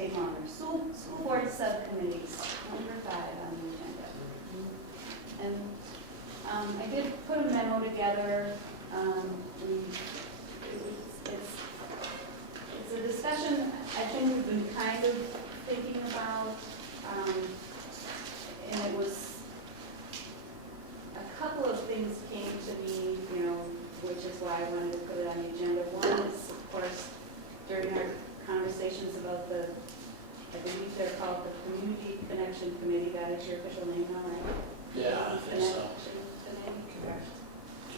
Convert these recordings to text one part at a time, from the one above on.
take longer. School board subcommittees, number 5 on the agenda. And I did put a memo together. It's a discussion I think we've been kind of thinking about, and it was a couple of things came to me, which is why I wanted to put it on the agenda. One is, of course, during our conversations about I believe they're called the Community Connection Committee. That is your official name now, right? Yeah, I think so.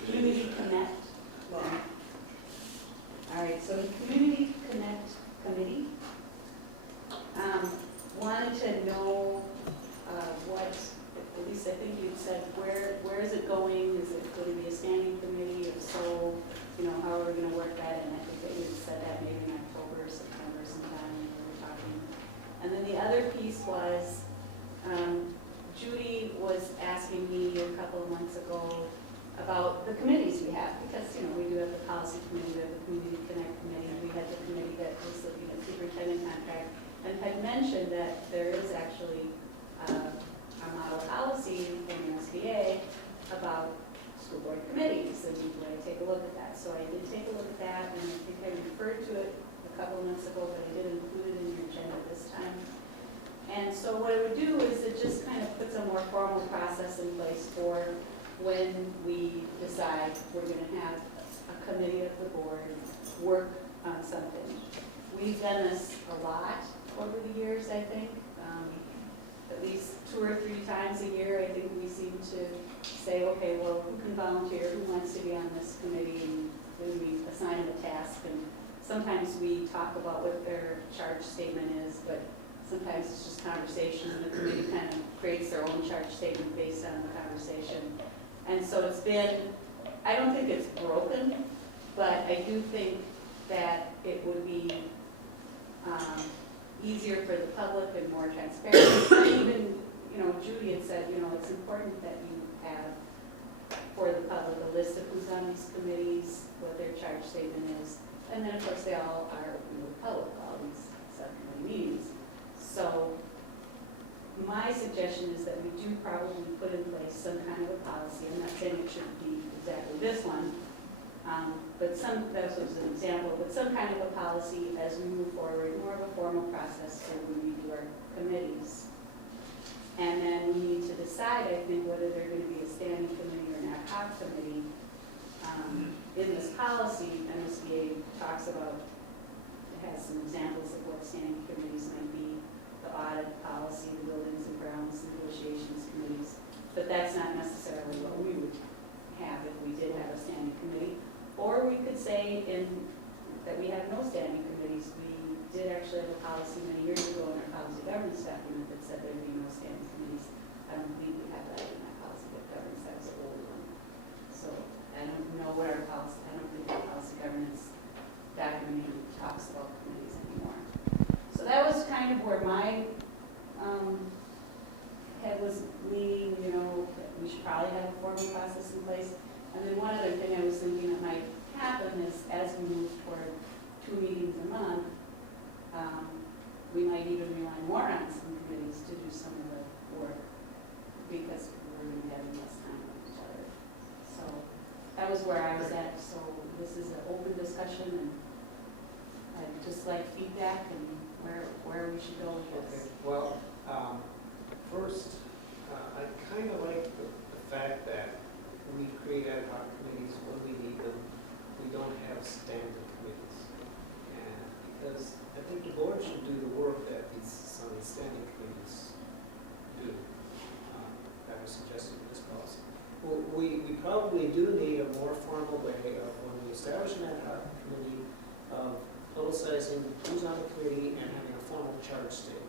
Community Connect. Well, all right, so the Community Connect Committee wanted to know what, at least I think you said, where is it going? Is it going to be a standing committee? If so, how are we going to work that? And I think that you said that maybe in October or September sometime when we were talking. And then the other piece was, Judy was asking me a couple of months ago about the committees we have, because, we do have the policy committee, we have the community connect committee, we had the committee that was looking at superintendent contract, and had mentioned that there is actually a model policy in the SBA about school board committees, and would I take a look at that? So I did take a look at that, and I think I referred to it a couple of months ago, but I did include it in your agenda this time. And so what it would do is it just kind of puts a more formal process in place for when we decide we're going to have a committee of the board work on something. We've done this a lot over the years, I think. At least 2 or 3 times a year, I think we seem to say, okay, well, who can volunteer, who wants to be on this committee, and then we assign them a task. And sometimes we talk about what their charge statement is, but sometimes it's just conversation, and the committee kind of creates their own charge statement based on the conversation. And so it's been, I don't think it's broken, but I do think that it would be easier for the public and more transparent. Even, Judy had said, it's important that you have for the public a list of who's on these committees, what their charge statement is, and then of course they all are public, all these subcommittee meetings. So my suggestion is that we do probably put in place some kind of a policy. I'm not saying it should be exactly this one, but that was an example, but some kind of a policy as we move forward, more of a formal process for when we do our committees. And then we need to decide, I think, whether they're going to be a standing committee or an ad hoc committee. In this policy, MSBA talks about, it has some examples of what standing committees might be: the audit policy, the buildings and grounds, negotiations committees. But that's not necessarily what we would have if we did have a standing committee. Or we could say that we have no standing committees. We did actually have a policy many years ago in our policy governance document that said there'd be no standing committees. I don't think we have that in that policy governance. That was an old one. So I don't know what our policy, I don't think our policy governance document even talks about committees anymore. So that was kind of where my head was leaning, that we should probably have a formal process in place. And then one other thing I was thinking that might happen is as we move toward 2 meetings a month, we might even rely more on some committees to do some of the work because we're going to be having less time with each other. So that was where I was at. So this is an open discussion, and I'd just like feedback and where we should go with this. Okay. Well, first, I kind of like the fact that we create ad hoc committees when we need them. We don't have standing committees. And because I think the board should do the work that some standing committees do. That was suggested in this policy. Well, we probably do need a more formal way of, when we establish an ad hoc committee, of publicizing who's on the committee and having a formal charge statement.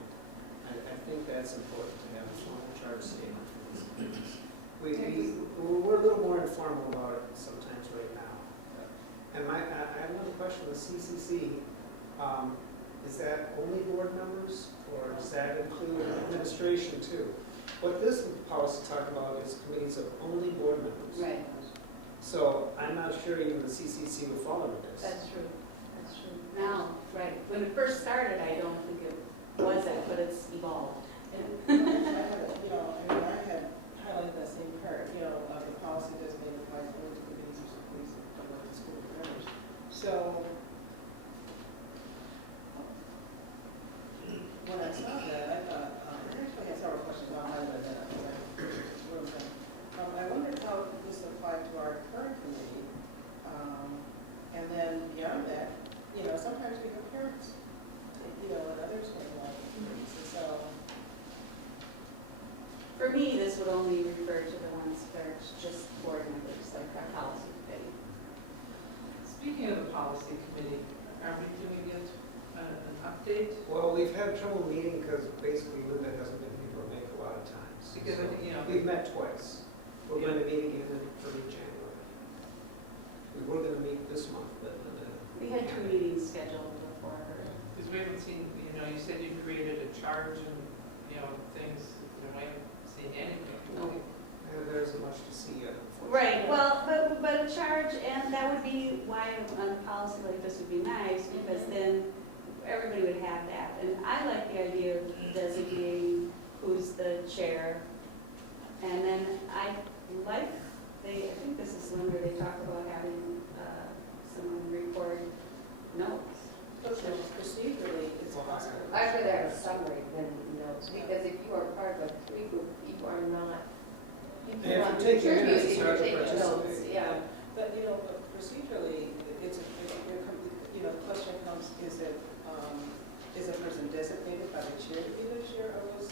I think that's important to have a formal charge statement for these committees. We're a little more informal about it sometimes right now. And I have another question. The CCC, is that only board members, or does that include administration too? What this policy talks about is committees of only board members. Right. So I'm not sure even the CCC will fall under this. That's true. That's true. Now, right, when it first started, I don't think it but it's evolved. I had, I had highlighted that same part, the policy designated applies only to committees or subcommittees that work with school members. So, when I saw that, I thought, I actually had several questions about highlighting that. I wondered how this applied to our current committee. And then beyond that, sometimes we have parents, and others may like committees. And so, For me, this would only refer to the ones that are just board members, like our policy committee. Speaking of the policy committee, are we doing it an update? Well, we've had trouble meeting because basically Linda hasn't been able to make a lot of times. Because I think, We've met twice. We're going to meet again in early January. We were going to meet this month, but Linda. We had 2 meetings scheduled before her. Because we haven't seen, you said you created a charge and, things, we haven't seen anything. No. There isn't much to see yet, unfortunately. Right, well, but a charge, and that would be why a policy like this would be nice, because then everybody would have that. And I like the idea of designating who's the chair. And then I think this is one where they talk about having someone record notes. procedurally, it's possible. I'd rather have a summary than notes, because if you are part of a committee group, you are not, you And if cannot you take contribute minutes, if it's you're hard to taking notes, participate. yeah. But, but procedurally, the question comes, is a person designated by the chair to be the chair of a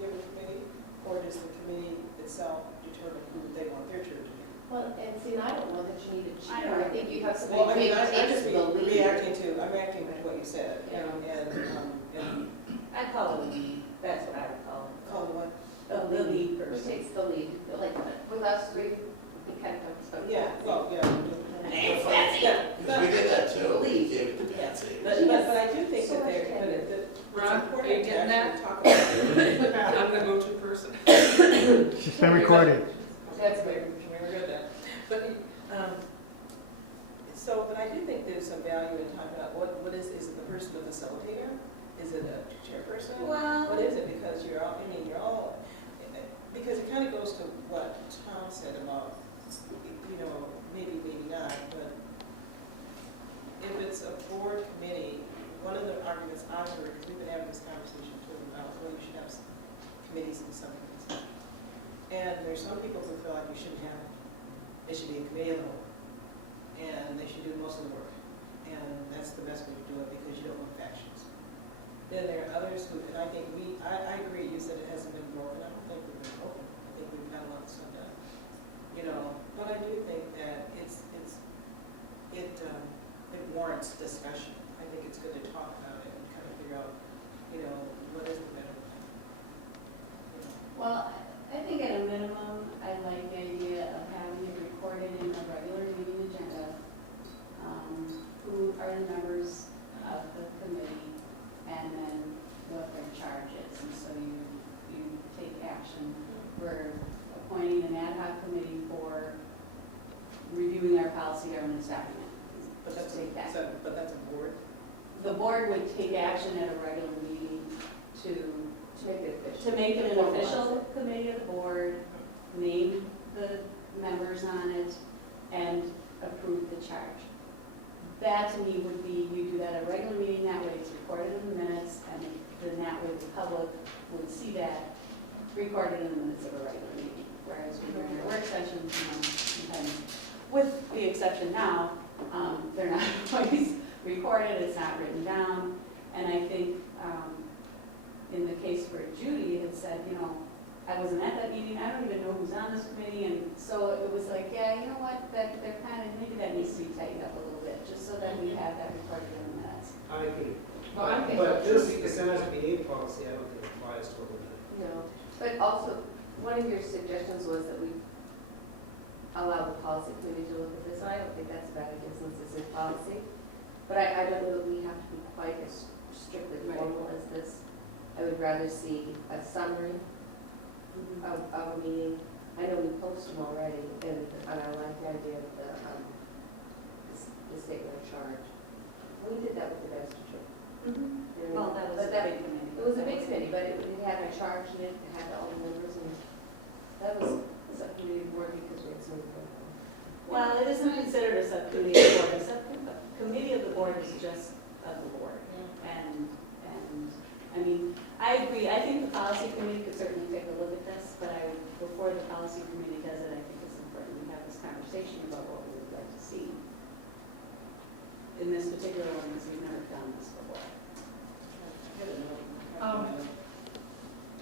given committee? Or does the committee itself determine who they want their chair to be? Well, and see, and I don't know that you need a I chair, don't I think you have Well, somebody I who just takes the lead. I'm reacting to what you said, Yeah. and I'd call it a lead, that's what I would call it. call what? The lead Who person. takes the lead, like, with us, we kind of stuff. Yeah, well, yeah. Hey, Betsy! Yeah, Because we did that too, we Please. gave it to Betsy. But I do think So that much it's tenure. Ron, are you important to getting actually talk about it. I'm the go-to person. She's been recorded. That's great, we regret that. But, but I do think there's some value in talking about what is it the person, the facilitator? Is it a chairperson? Well, What is it? Because you're all, because it kind of goes to what Tom said about, maybe not, but if it's a board committee, one of the arguments I've heard, because we've been having this conversation too about, well, you should have some committees and some committees. And there's some people who feel like you shouldn't have, it should be a committee level, and they should do most of the work. And that's the best way to do it because you don't want factions. Then there are others who, and I think I agree, you said it hasn't been broken. I don't think we've been broken. I think we've got a lot of stuff done. But I do think that it warrants discussion. I think it's good to talk about it and kind of figure out, what is the better plan. well, I think at a minimum, I like the idea of having it recorded in a regular meeting agenda. Who are the members of the committee, and then what their charge is. And so you take action. We're appointing an ad hoc committee for reviewing our policy governance document. But that's Take that. But that's a board. The board would take action at a regular meeting to To make it official. make it an official committee of the board, name the members on it, and approve the charge. That to me would be, you do that at a regular meeting, that way it's recorded in the minutes, and then that way the public would see that recorded in the minutes of a regular meeting. Whereas when we're in our work sessions, sometimes, with the exception now, they're not always recorded, it's not written down. And I think in the case where Judy had said, I wasn't at that meeting, I don't even know who's on this committee, and so it was like, yeah, you know what, they're kind of, maybe that needs to be tightened up a little bit, just so that we have that recorded in the minutes. I agree. Well, I think But so, this SMSBA policy, I don't think applies to everybody. No, but also, one of your suggestions was that we allow the policy committee to look at this. I don't think that's a bad idea since it's in policy. But I don't know that we have to be quite as strictly formal as this. I would rather see a summary of a meeting. I know we post them already, and I like the idea of the statement of charge. We did that with the master trip. Well, that was a big committee. It was a big committee. had a charge in it, it had all the members, and that was a subcommittee board because we had some. Well, it isn't considered a subcommittee of the board. A subcommittee of the board is just of the board. And, I mean, I agree. I think the policy committee could certainly take a look at this, but before the policy committee does it, I think it's important we have this conversation about what we would like to see. In this particular one, because we've never done this before.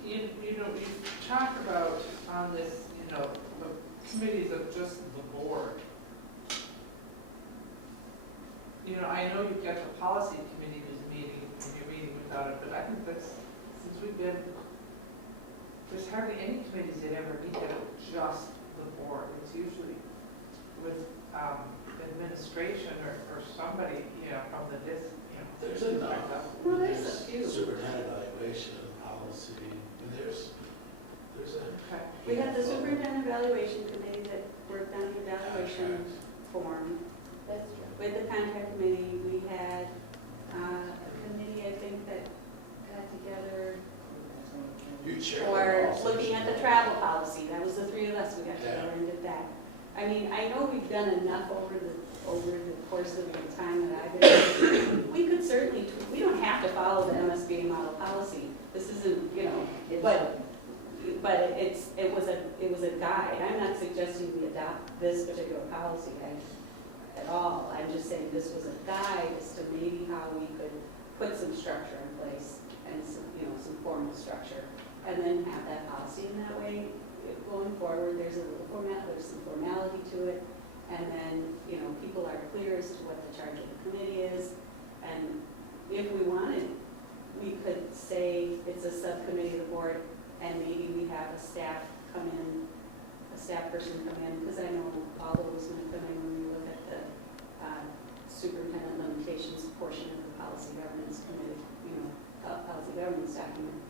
You know, we talk about on this, you know, the committees of just the board. You know, I know you've got the policy committee who's meeting, and you're meeting without it, but I think that's, since we've been, there's hardly any committees that ever meet that are just the board. It's usually with administration or somebody, you know, from the you know. There's enough. Well, there's a few. Superintendent evaluation, policy, and there's a. Okay. We have the superintendent evaluation committee that worked on the evaluation form. That's true. With the contract committee, we had a committee, I think, that got together You chair. for looking at the travel policy. That was the three of us, we got together and did that. I mean, I know we've done enough over the course of the time that I've been, we could certainly, we don't have to follow the MSBA model policy. This isn't, you know, but it was a guide. I'm not suggesting we adopt this particular policy at all. I'm just saying this was a guide as to maybe how we could put some structure in place and some, you know, some formal structure, and then have that policy in that way. Going forward, there's a little there's some formality to it, and then, you know, people are clear as to what the charge of the committee is, and if we wanted, we could say it's a subcommittee of the board, and maybe we have a staff person come in, because I know Aldo was going to come in when we look at the superintendent limitations portion of the policy governance committee, you know, policy governance document.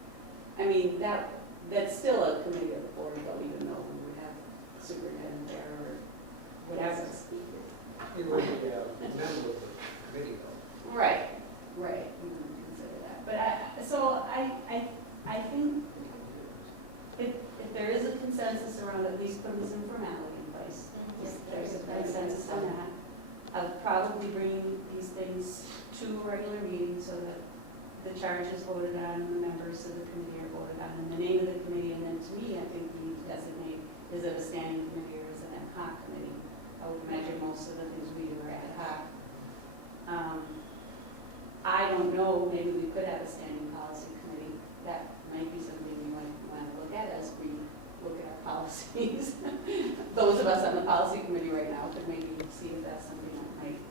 I mean, that's still a committee of the board, though, even though we would have superintendent there or whatever. You would be a member of the committee, though. Right, we would consider that. But I think if there is a consensus around at least putting some formality in place, there's a consensus on that, of probably bringing these things to a regular meeting so that the charge is voted on, and the members of the committee are voted on, and the name of the committee, and then to me, I think we need to designate, is it a standing committee or is it an ad hoc committee? I would imagine most of the things we do are ad hoc. I don't know, maybe we could have a standing policy committee. That might be something we might want to look at as we look at our policies. Those of us on the policy committee right now could maybe see if that's something that might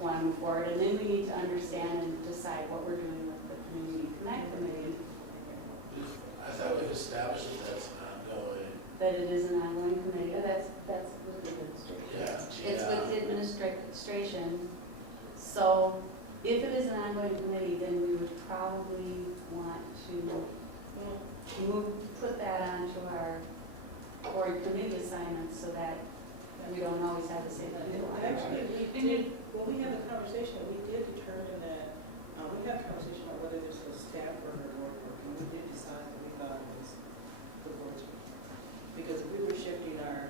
want to move forward. And then we need to understand and decide what we're doing with the Community Connect Committee. I thought we've established that that's ongoing. That it is an ongoing committee. That's with the administration. Yeah. It's with the administration. So if it is an ongoing committee, then we would probably want to put that onto our board committee assignments so that we don't always have the same people on it. Actually, when we had the conversation, we did determine that, we had a conversation about whether this was staff work or board work, and we did decide that we thought it was the board's work. Because if we were shifting our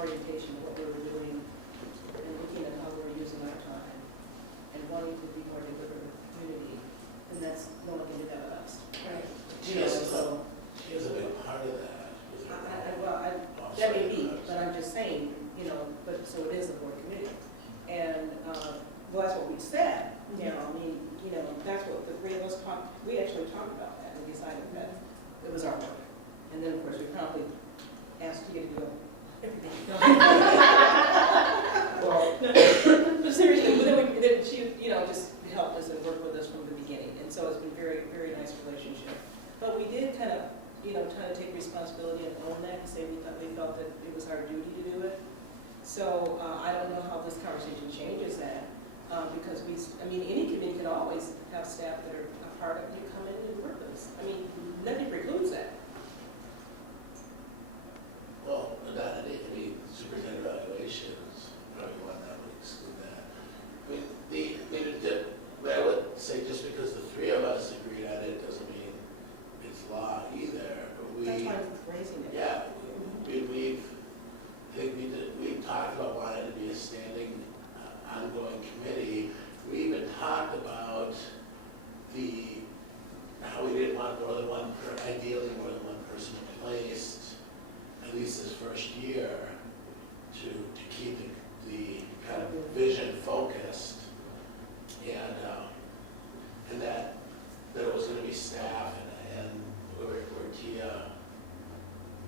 orientation of what we were doing and looking at how we were using our time and wanting to be more deliberate with the community, then that's, no one can do that with us. Right. You know, so. She is a big part of that. That may be, but I'm just saying, you know, but so it is a board committee. And, well, that's what we said, you know, I mean, you know, that's what the three of us talked, we actually talked about that and decided that it was our work. And then, of course, we probably asked you to do everything. Well, But seriously, but then she, you know, just helped us and worked with us from the beginning. And so it's been very, very nice relationship. But we did kind of, you know, try to take responsibility and own that and say we felt that it was our duty to do it. So I don't know how this conversation changes that because I mean, any committee can always have staff that are a part of you come in and work with us. I mean, nothing precludes that. Well, not any superintendent evaluations, probably one that would exclude that. I mean, I would say just because the three of us agreed on it doesn't mean ideally more than one person replaced, at least this first year, to keep the kind of vision focused. And that it was gonna be staff and where Tia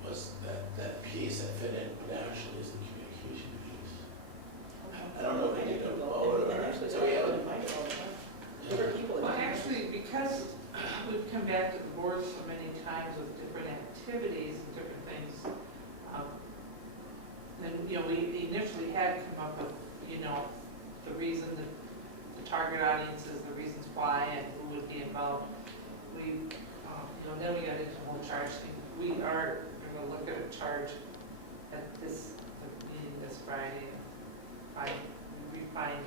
was that piece that fit in naturally is the communication piece. I don't know if we need to vote And or, actually, so we have in my all the time. There were people Well, that. actually, because we've come back to the board so many times with different activities and different things, then, we initially had come up with, the reason, the target audiences, the reasons why, and who would be involved. We, then we got into the whole charge thing. We are gonna look at a charge at the meeting this Friday, refine